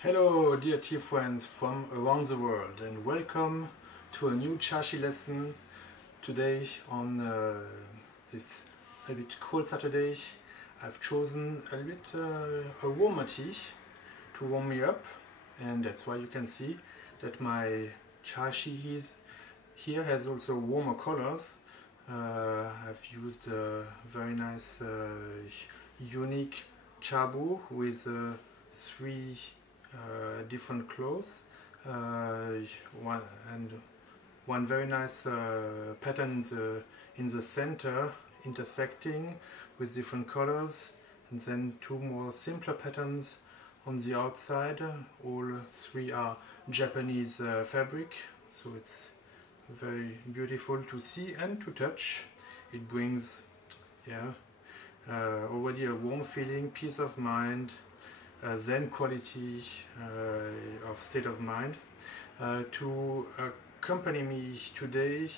Hello dear tea friends from around the world, and welcome to a new Chaxi lesson today on this a bit cold Saturday. I've chosen a bit a warmer tea to warm me up, and that's why you can see that my Chaxi here has also warmer colors. I've used a very nice unique chabu with three different cloth, one very nice pattern in the center intersecting with different colors, and then two more simpler patterns on the outside. All three are Japanese fabric, so it's very beautiful to see and to touch. It brings already a warm feeling, peace of mind, Zen quality of state of mind. To accompany me today,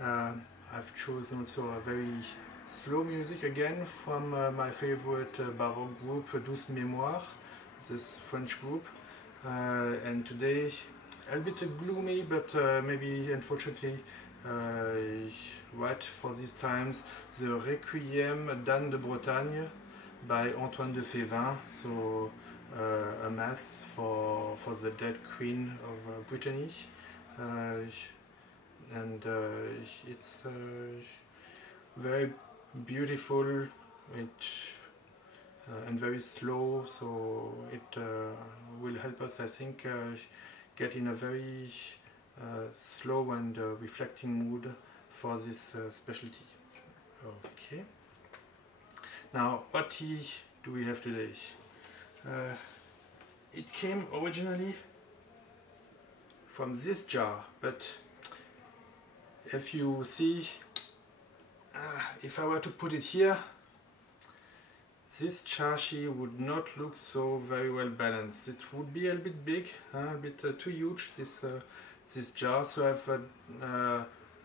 I've chosen also a very slow music again from my favorite Baroque group, Douce Mémoire, this French group. And today, a bit gloomy, but maybe unfortunately right for these times, the Requiem d'Anne de Bretagne by Antoine de Févin. So a mass for the dead Queen of Brittany, and it's very beautiful and very slow, so it will help us, I think, get in a very slow and reflecting mood for this specialty. Okay. Now, what tea do we have today? It came originally from this jar, but if you see, if I were to put it here, this Chaxi would not look so very well balanced. It would be a little bit big, a bit too huge, this jar. So I've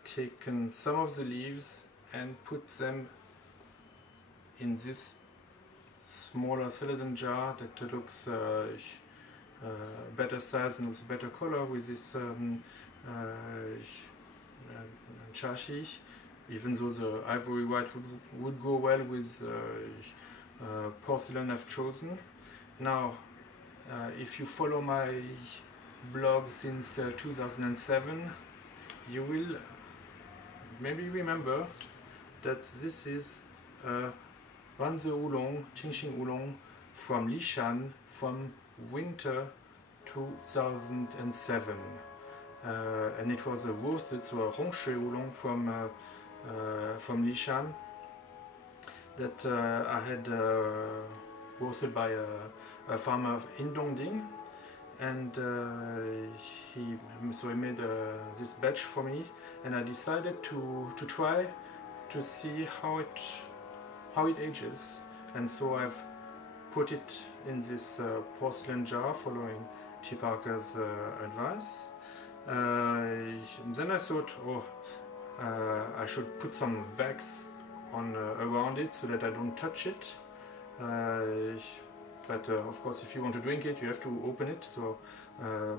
taken some of the leaves and put them in this smaller celadon jar that looks better size and looks better color with this Chaxi, even though the ivory white would go well with porcelain I've chosen. Now, if you follow my blog since 2007, you will maybe remember that this is Hung Shui Oolong from Lishan from winter 2007, and it was a roasted, so a Hung Shui Oolong from Lishan that I had roasted by a farmer in Dongding, and so he made this batch for me, and I decided to try to see how it ages, and so I've put it in this porcelain jar following T. Parker's advice. Then I thought, I should put some wax on around it so that I don't touch it. But of course, if you want to drink it, you have to open it. So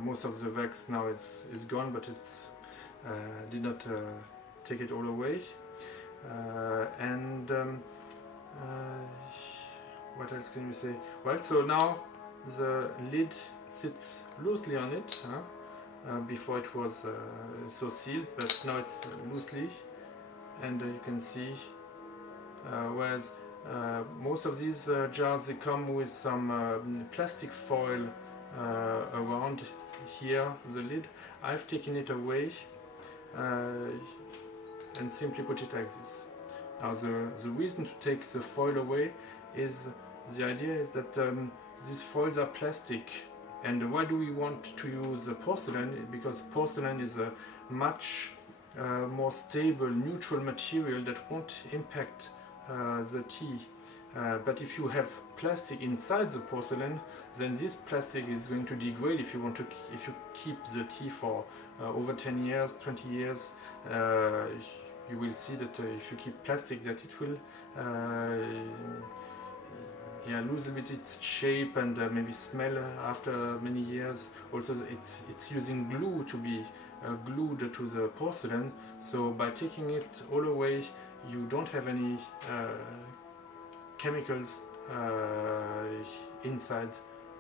most of the wax now is gone, but it's did not take it all away. What else can you say? Well, so now the lid sits loosely on it. Before it was so sealed, but now it's loosely, and you can see, whereas most of these jars, they come with some plastic foil around here, the lid. I've taken it away and simply put it like this. Now the reason to take the foil away is, the idea is that these foils are plastic. And why do we want to use porcelain? Because porcelain is a much more stable, neutral material that won't impact the tea. But if you have plastic inside the porcelain, then this plastic is going to degrade. If you keep the tea for over 10 years, 20 years, you will see that if you keep plastic, that it will yeah, lose a bit its shape and maybe smell after many years. Also, it's using glue to be glued to the porcelain. So by taking it all away, you don't have any chemicals inside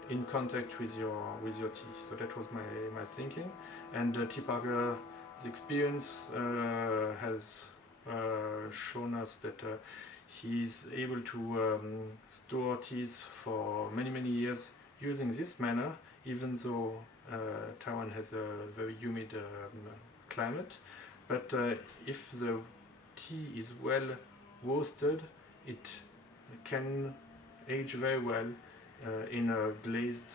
in contact with your tea. So that was my thinking. And Tea Parker's experience has shown us that he's able to store teas for many years using this manner, even though Taiwan has a very humid climate. But if the tea is well roasted, it can age very well in a glazed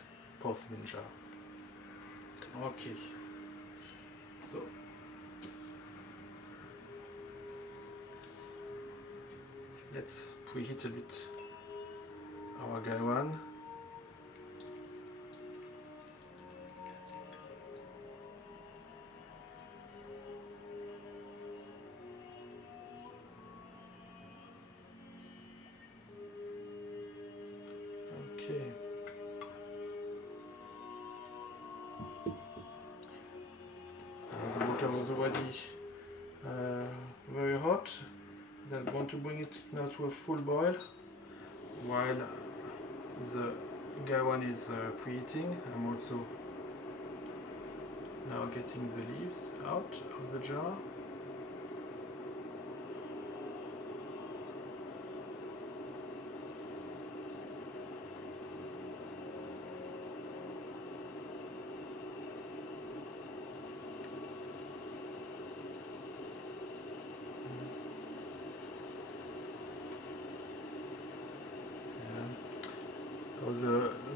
porcelain jar. Okay, so let's preheat a bit our gaiwan. Okay. The water was already very hot. I want to bring it now to a full boil while the gaiwan is preheating. I'm also now getting the leaves out of the jar.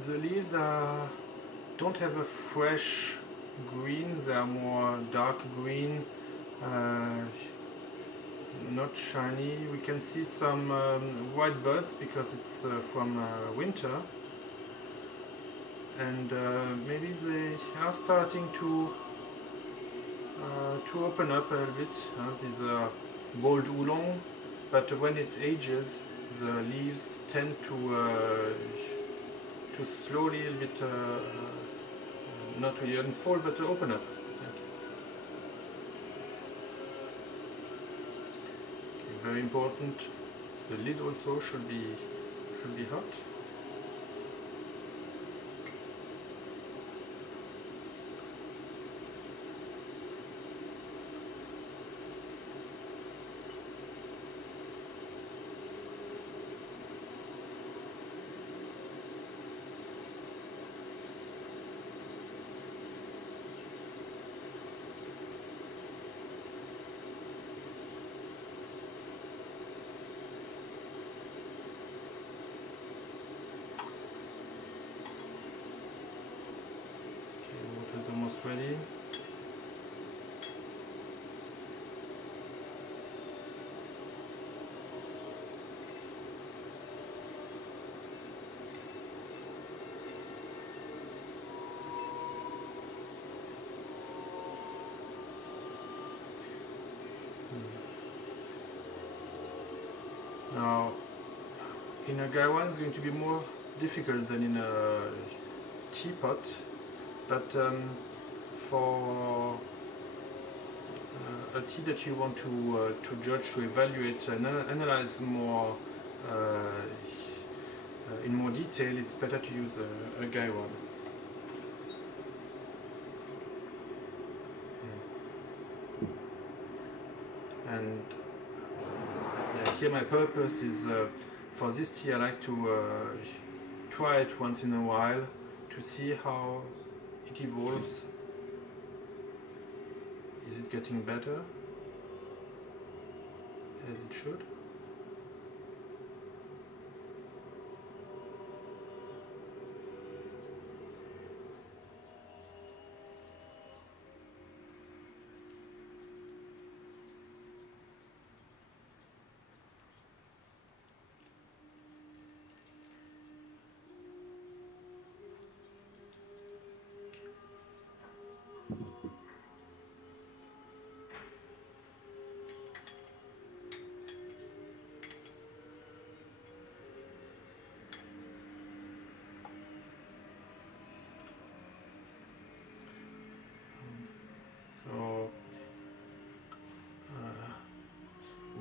The leaves don't have a fresh green, they are more dark green, not shiny. We can see some white buds because it's from winter, and maybe they are starting to open up a little bit. These are bold oolong, but when it ages, the leaves tend to slowly a bit, not really unfold, but open up. Okay, very important. The lid also should be hot. Is almost ready. Now, in a gaiwan it's going to be more difficult than in a teapot. But for a tea that you want to judge, to evaluate, and analyze more in more detail, it's better to use a gaiwan. And yeah, here my purpose is for this tea I like to try it once in a while to see how it evolves. Is it getting better as it should?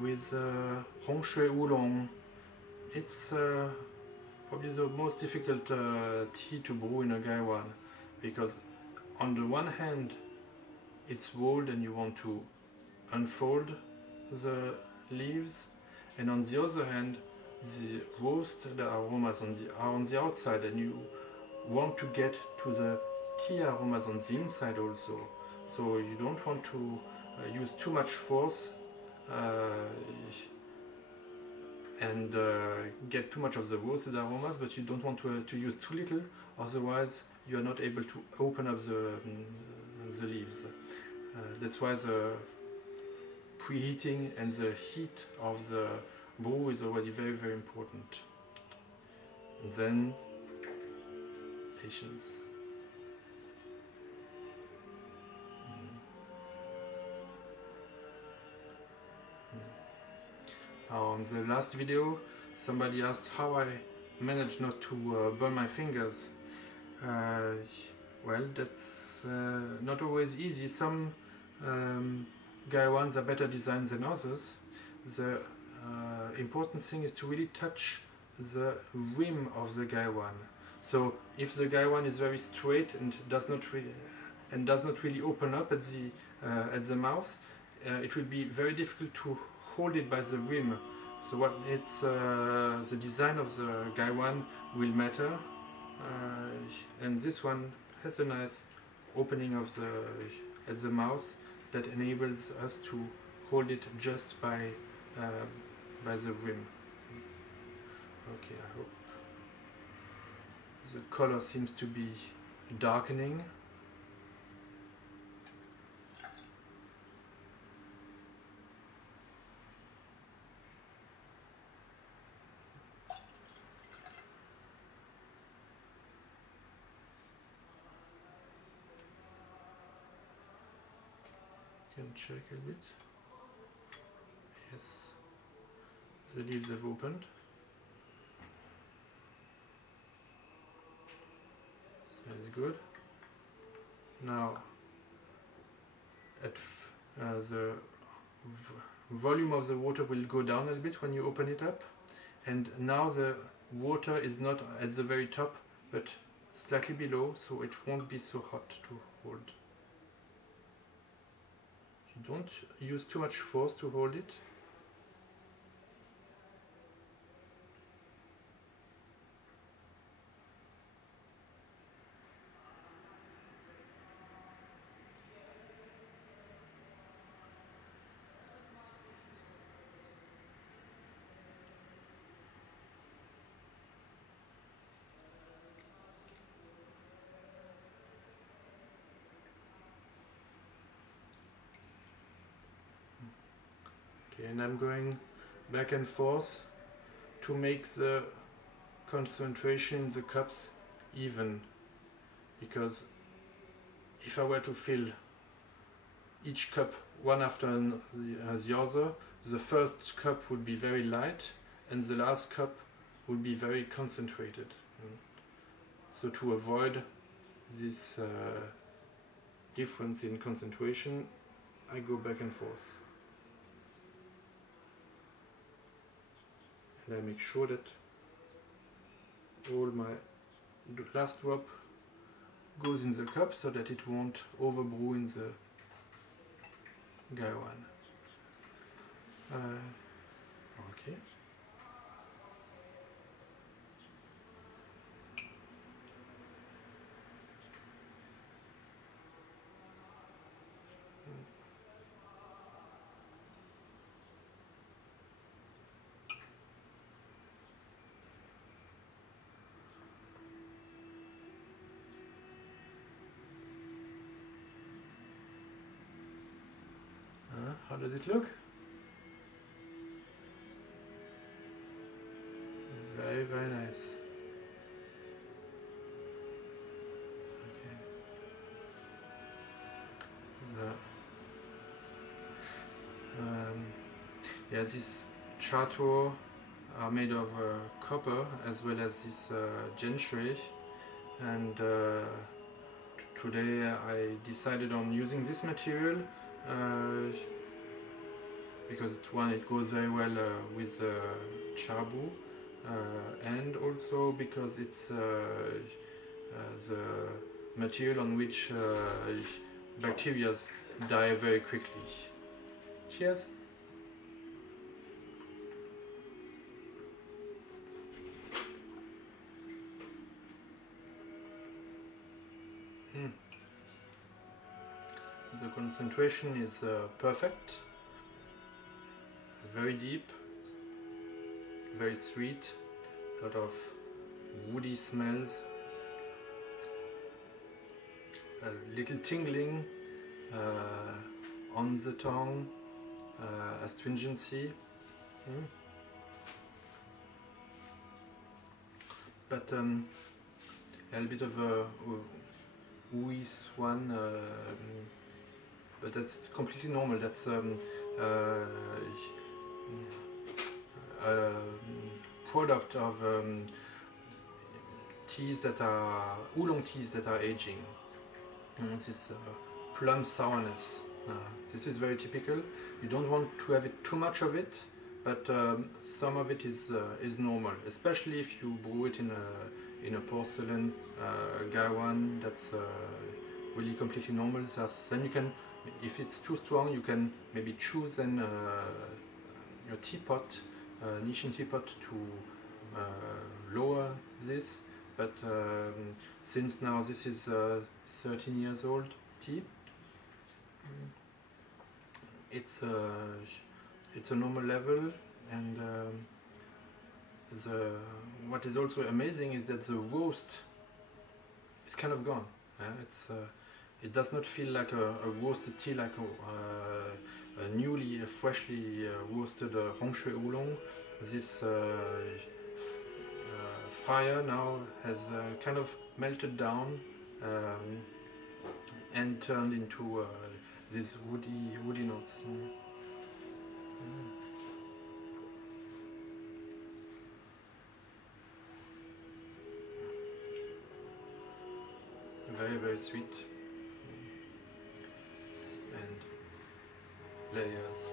with Hung Shui Oolong. It's probably the most difficult tea to brew in a gaiwan, because on the one hand it's rolled and you want to unfold the leaves, and on the other hand the roasted aromas are on the outside, and you want to get to the tea aromas on the inside also. So you don't want to use too much force and get too much of the roasted aromas, but you don't want to use too little, otherwise you are not able to open up the leaves. That's why the preheating and the heat of the brew is already very, very important. And then patience. On the last video, somebody asked how I managed not to burn my fingers. Well, that's not always easy. Some gaiwans are better designed than others. The important thing is to really touch the rim of the gaiwan. So if the gaiwan is very straight and does not really open up at the mouth, it will be very difficult to hold it by the rim. So what it's the design of the gaiwan will matter, and this one has a nice opening of at the mouth that enables us to hold it just by the rim. Okay, I hope the color seems to be darkening. Can check a bit. Yes, the leaves have opened. So it's good. Now, the volume of the water will go down a little bit when you open it up, and now the water is not at the very top, but slightly below, so it won't be so hot to hold. Don't use too much force to hold it. And I'm going back and forth to make the concentration in the cups even, because if I were to fill each cup one after the other, the first cup would be very light and the last cup would be very concentrated. So to avoid this difference in concentration, I go back and forth. And I make sure that all my last drop goes in the cup so that it won't overbrew in the gaiwan. Okay. How does it look? Very, very nice. Okay. Yeah, these chartour are made of copper as well as this gentry, and today I decided on using this material. because it goes very well with chabu, and also because it's the material on which bacteria die very quickly. Cheers! The concentration is perfect, very deep, very sweet, a lot of woody smells, a little tingling on the tongue, astringency, but a little bit of a ooey one, but that's completely normal. That's a product of teas that are oolong teas that are aging. This plum sourness. This is very typical. You don't want to have it too much of it, but some of it is normal, especially if you brew it in a porcelain gaiwan. That's really completely normal. Then you can, if it's too strong, you can maybe choose then your teapot, Lishan teapot, to lower this. But since now this is 13 years old tea, it's a normal level, and what is also amazing is that the roast is kind of gone. It does not feel like a roasted tea, like a newly, freshly roasted Hung Shui Oolong. This fire now has kind of melted down and turned into these woody notes. Very, very sweet, and layers.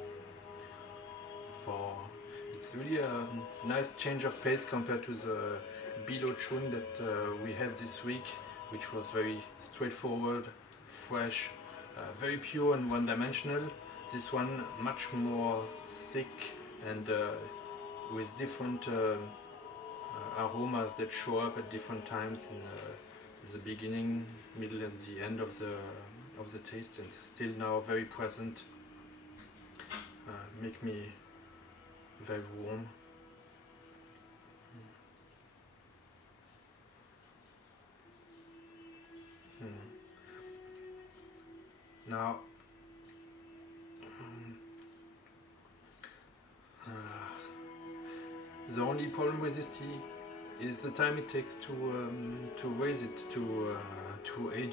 It's really a nice change of pace compared to the Bilo Chun that we had this week, which was very straightforward, fresh, very pure and one-dimensional. This one much more thick and with different aromas that show up at different times in the beginning, middle and the end of the taste, and still now very present, make me very warm. Now the only problem with this tea is the time it takes to raise it, to age